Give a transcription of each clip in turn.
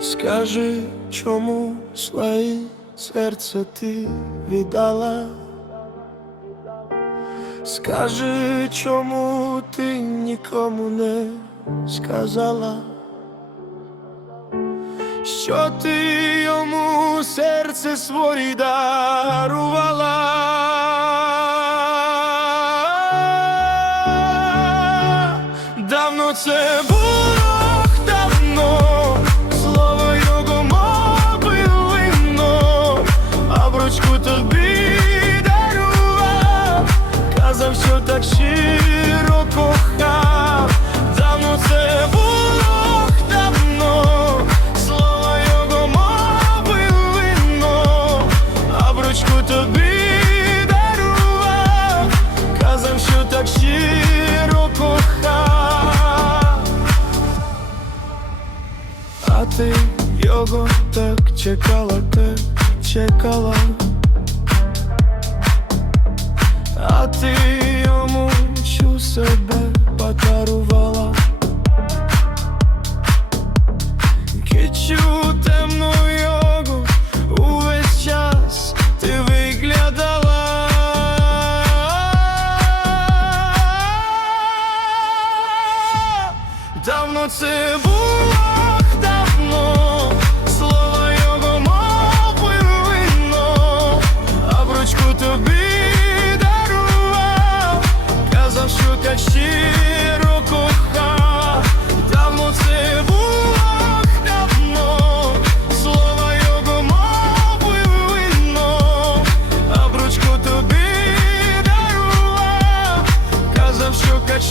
Скажи, чому своє серце ти віддала? Скажи, чому ти нікому не сказала, що ти йому серце своє дарувала? Давно це було так щиро кохав, давно це було давно, слово його мови вино, а брочку тобі дарував, казав, що так щиро кохав. А ти його так чекала, так чекала. Давно це було давно, слова його мови вино, а брочку тобі дарував, казав, що так щиро кохав. Давно це було давно, слова його мови вино, а брочку тобі дарував, казав, що так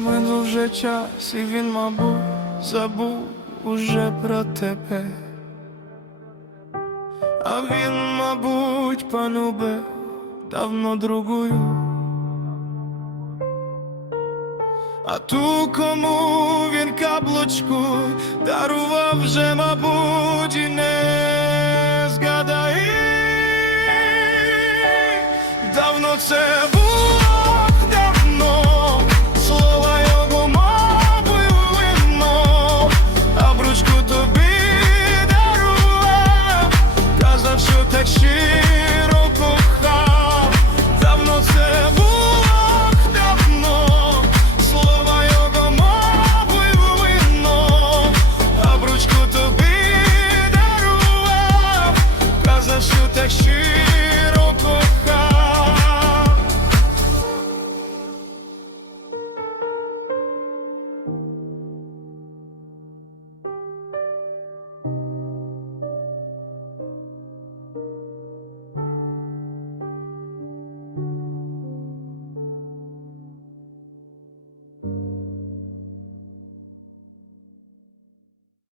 Минув вже час, і він, мабуть, забув уже про тебе. А він, мабуть, полюбив давно другую. А ту, кому він каблучку дарував вже, мабуть, і не згадає. Давно це бручку тобі